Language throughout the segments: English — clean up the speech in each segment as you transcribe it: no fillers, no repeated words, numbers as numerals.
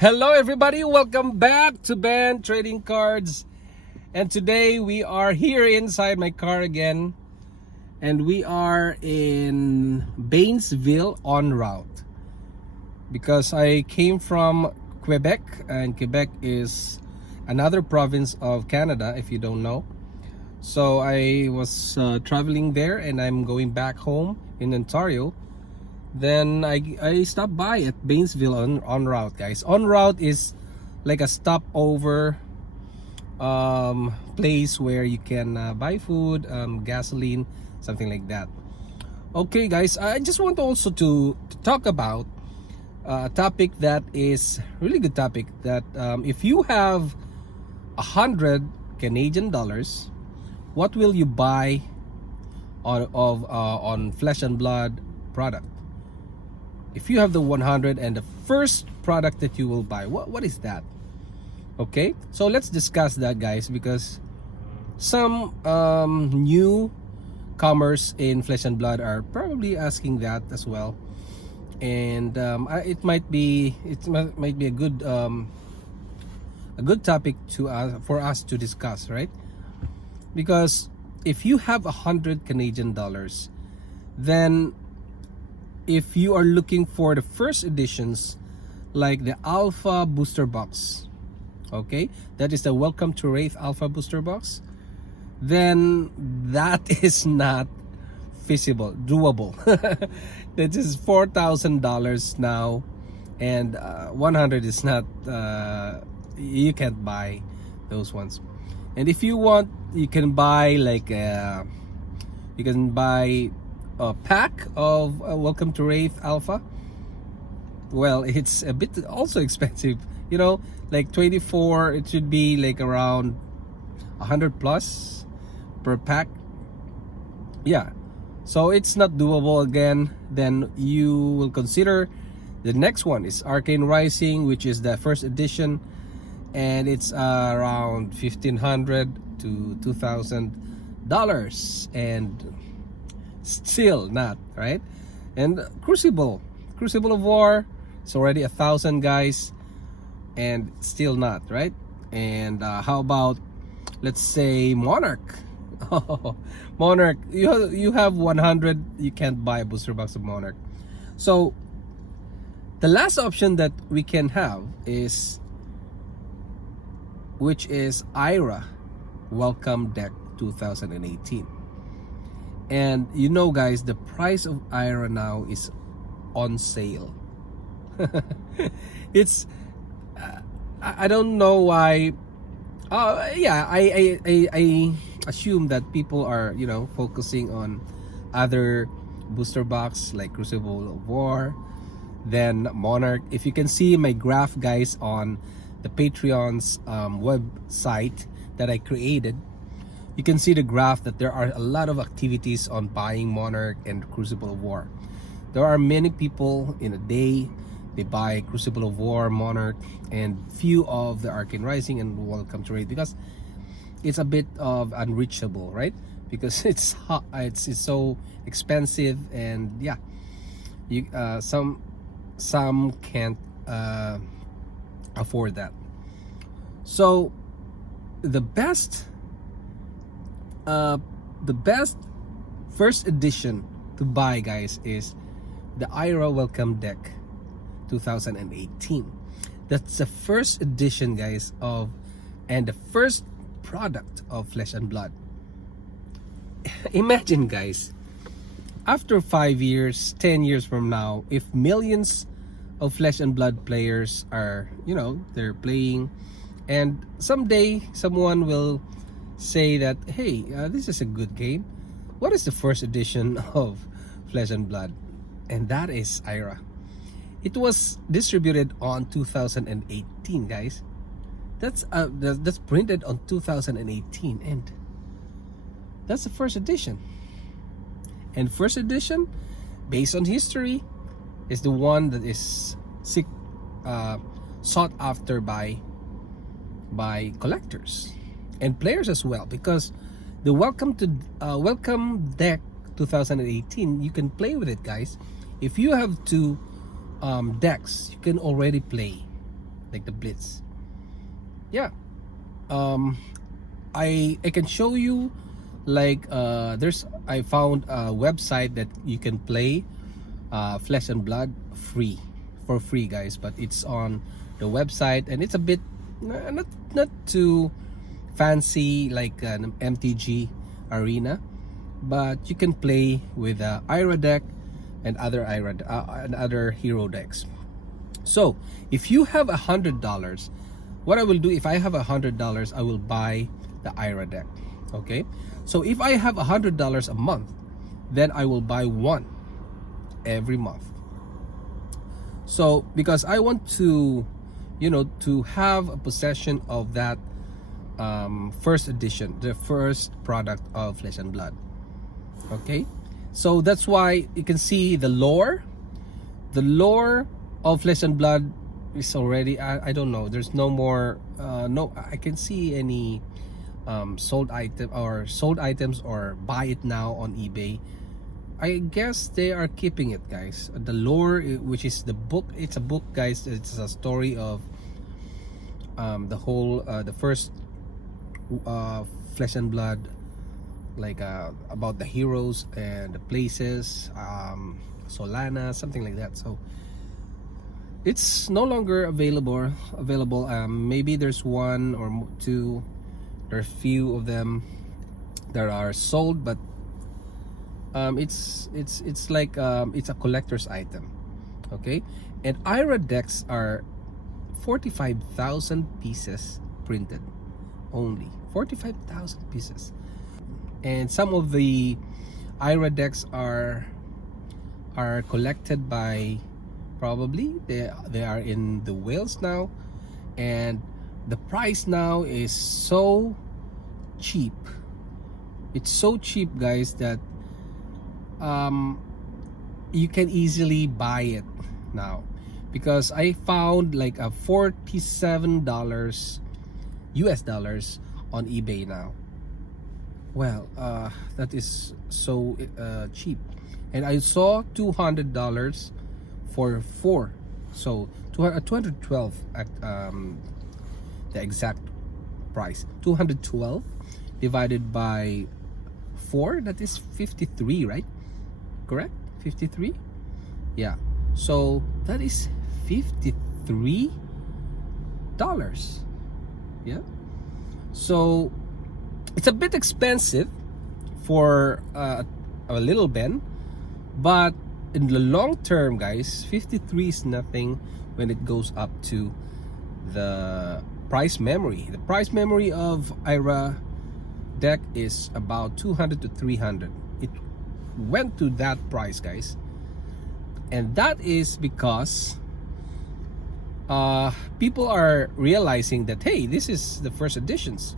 Hello everybody, welcome back to Ben Trading Cards. And today we are here inside my car again. And we are in Banesville en route. Because I came from Quebec, and Quebec is another province of Canada if you don't know. So I was traveling there and I'm going back home in Ontario. Then I stopped by at Banesville en route, guys. En route is like a stopover place where you can buy food, gasoline, something like that. Okay, guys, I just want also to talk about a topic that is really good topic. That if you have 100 Canadian dollars, what will you buy on Flesh and Blood product? If you have the 100 and the first product that you will buy, what is that? Okay, so let's discuss that, guys, because some newcomers in Flesh and Blood are probably asking that as well, and it might be a good topic for us to discuss, right? Because if you have 100 Canadian dollars, then if you are looking for the first editions like the Alpha Booster Box, okay, that is the Welcome to Wraith Alpha Booster Box, then that is not feasible, doable. That is $4,000 now, and 100 is not, you can't buy those ones. And if you want, you can buy like a pack of Welcome to Wraith Alpha. Well, it's a bit also expensive, you know, like 24. It should be like around 100 plus per pack. Yeah, so it's not doable again. Then you will consider the next one is Arcane Rising, which is the first edition, and it's around $1,500 to $2,000, and still not right. And Crucible of War, it's already 1,000, guys, and still not right. And how about, let's say, Monarch? Monarch, you have 100, you can't buy a booster box of Monarch. So the last option that we can have is, which is IRA Welcome Deck 2018. And you know, guys, the price of IRA now is on sale. It's I don't know why. Yeah, I assume that people are, you know, focusing on other booster box like Crucible of War, then Monarch. If you can see my graph, guys, on the Patreon's website that I created, you can see the graph that there are a lot of activities on buying Monarch and Crucible of War. There are many people in a day, they buy Crucible of War, Monarch, and few of the Arcane Rising and Welcome to Wraith, because it's a bit of unreachable, right? Because it's so expensive, and yeah, you some can't afford that. So the best first edition to buy, guys, is the IRA Welcome Deck 2018. That's the first edition, guys, and the first product of Flesh and Blood. Imagine, guys, after 5 years, 10 years from now, if millions of Flesh and Blood players are, you know, they're playing, and someday someone will say that, hey, this is a good game. What is the first edition of Flesh and Blood? And that is IRA. It was distributed on 2018, guys. That's printed on 2018, and that's the first edition. And first edition, based on history, is the one that is sought after by collectors and players as well, because the Welcome Deck 2018, you can play with it, guys. If you have two decks, you can already play. like the Blitz. Yeah. I can show you, like I found a website that you can play Flesh and Blood for free, guys, but it's on the website, and it's a bit not too fancy like an MTG arena, but you can play with Ira deck and other and other hero decks. So if you have $100, what I will do, if I have $100, I will buy the Ira deck. Okay, so if I have $100 a month, then I will buy one every month. So because I want to, to have a possession of that first edition, the first product of Flesh and Blood. Okay, so that's why you can see the lore of Flesh and Blood is already, I don't know, there's no more no, I can see any sold items or buy it now on eBay. I guess they are keeping it, guys. The lore, which is the book, it's a book, guys. It's a story of the whole the first Flesh and Blood, like about the heroes and the places, Solana, something like that. So it's no longer available. Maybe there's one or two, there's few of them that are sold, but it's like it's a collector's item. Okay, and Ira decks are 45,000 pieces printed, only 45,000 pieces. And some of the Ira decks are collected by, probably they are in the whales now, and the price now is so cheap. It's so cheap, guys, that you can easily buy it now, because I found like a $47 US dollars on eBay now. Well, that is so cheap. And I saw $200 for 4, so 212 at the exact price. 212 divided by 4, that is 53, right? Correct? 53? Yeah. So that is $53. Yeah. So it's a bit expensive for a little Ben, but in the long term, guys, 53 is nothing when it goes up to the price memory. The price memory of Ira deck is about 200 to 300. It went to that price, guys, and that is because people are realizing that, hey, this is the first editions.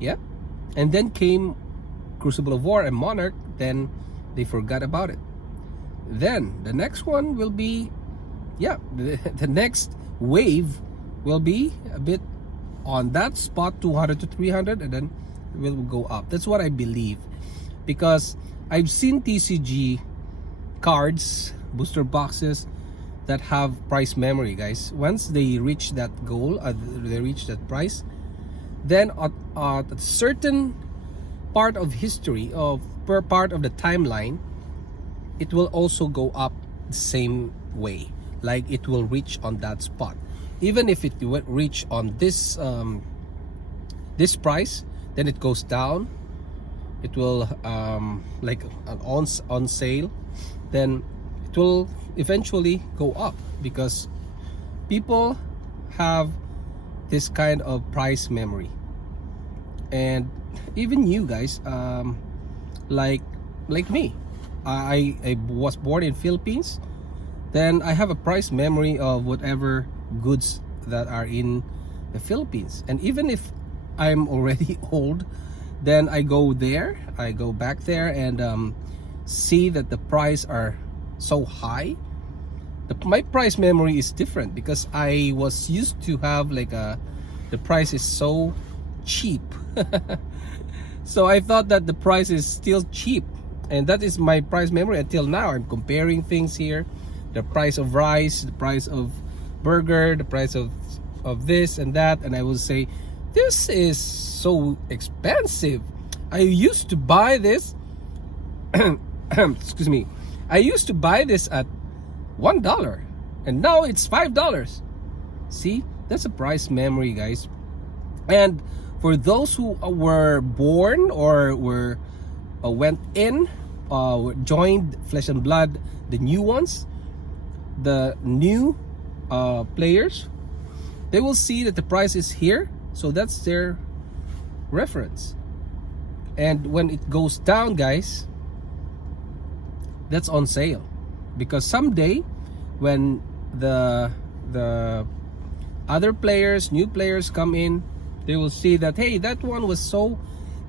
Yeah. And then came Crucible of War and Monarch, then they forgot about it. Then the next one will be, yeah, the next wave will be a bit on that spot, 200 to 300, and then it will go up. That's what I believe, because I've seen TCG cards, booster boxes that have price memory, guys. Once they reach that goal, they reach that price, then at a certain part of history, per part of the timeline, it will also go up the same way. Like it will reach on that spot. Even if it will reach on this this price, then it goes down. It will like on sale, then it will eventually go up, because people have this kind of price memory. And even you guys, like me, I was born in Philippines, then I have a price memory of whatever goods that are in the Philippines. And even if I'm already old, then I go back there and see that the price are so high. My price memory is different, because I was used to have like the price is so cheap. So I thought that the price is still cheap, and that is my price memory until now. I'm comparing things here, the price of rice, the price of burger, the price of this and that, and I will say, this is so expensive. I used to buy this excuse me, I used to buy this at $1 and now it's $5. See, that's a price memory, guys. And for those who were born or were went in, joined Flesh and Blood, the new ones, the new players, they will see that the price is here, so that's their reference. And when it goes down, guys, that's on sale, because someday when the other players, new players come in, they will see that, hey, that one was so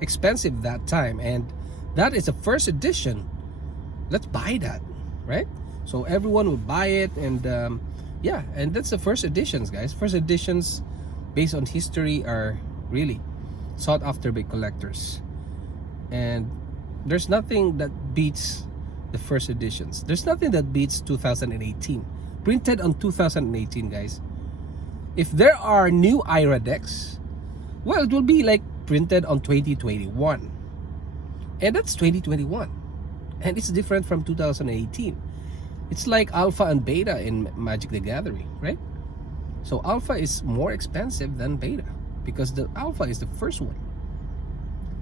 expensive that time, and that is a first edition, let's buy that, right? So everyone will buy it, and yeah, and that's the first editions, guys. First editions based on history are really sought after by collectors, and there's nothing that beats the first editions. There's nothing that beats 2018, printed on 2018, guys. If there are new IRA decks, well, it will be like printed on 2021, and that's 2021, and it's different from 2018. It's like alpha and beta in Magic the Gathering, right? So alpha is more expensive than beta because the alpha is the first one.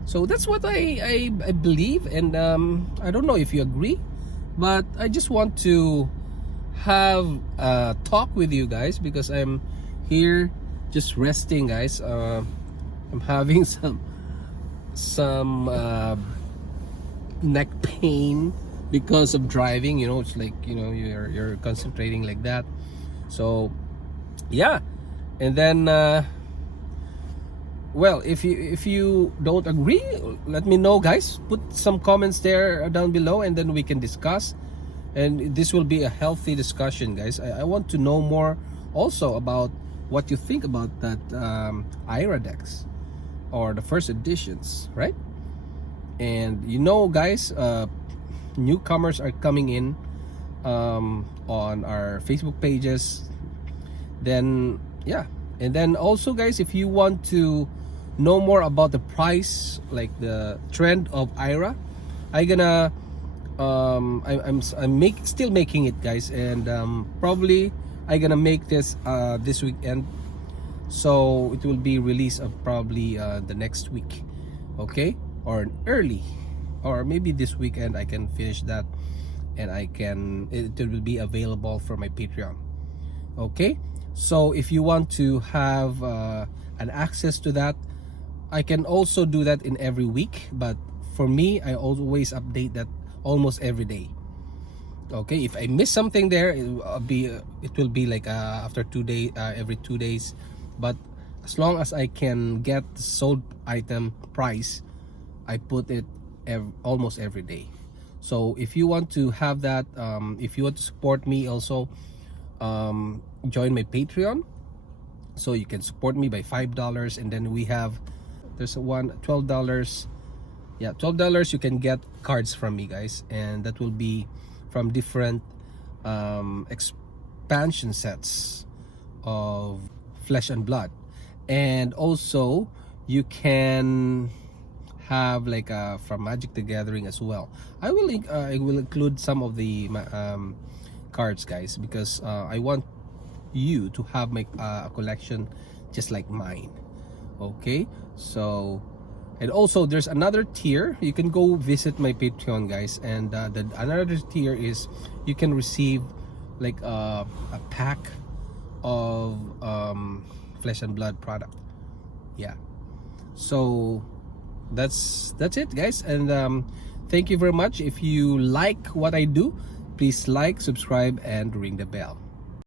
So that's what I believe, and I don't know if you agree, but I just want to have a talk with you guys because I'm here just resting, guys. I'm having some neck pain because of driving. You know, it's like, you know, you're concentrating like that. So yeah, and then well, if you don't agree, let me know, guys. Put some comments there down below, and then we can discuss, and this will be a healthy discussion, guys. I want to know more also about what you think about that IRA decks or the first editions, right? And you know, guys, newcomers are coming in on our Facebook pages. Then yeah, and then also, guys, if you want to know more about the price, like the trend of IRA, I'm gonna I'm still making it, guys, and probably I'm gonna make this this weekend, so it will be released of probably the next week, okay, or early, or maybe this weekend I can finish that, and it will be available for my Patreon, okay? So if you want to have an access to that, I can also do that in every week, but for me, I always update that almost every day. Okay, if I miss something there, it will be like after 2 days, every 2 days. But as long as I can get the sold item price, I put it almost every day. So if you want to have that, if you want to support me also, join my Patreon, so you can support me by $5, and then there's one $12. Yeah, $12 you can get cards from me, guys, and that will be from different expansion sets of Flesh and Blood. And also you can have like from Magic the Gathering as well. I will include some of the cards, guys, because I want you to have my collection just like mine, okay? So, and also there's another tier. You can go visit my Patreon, guys, and another tier is you can receive like a pack of Flesh and Blood product. Yeah, so that's it, guys, and thank you very much. If you like what I do, please like, subscribe, and ring the bell.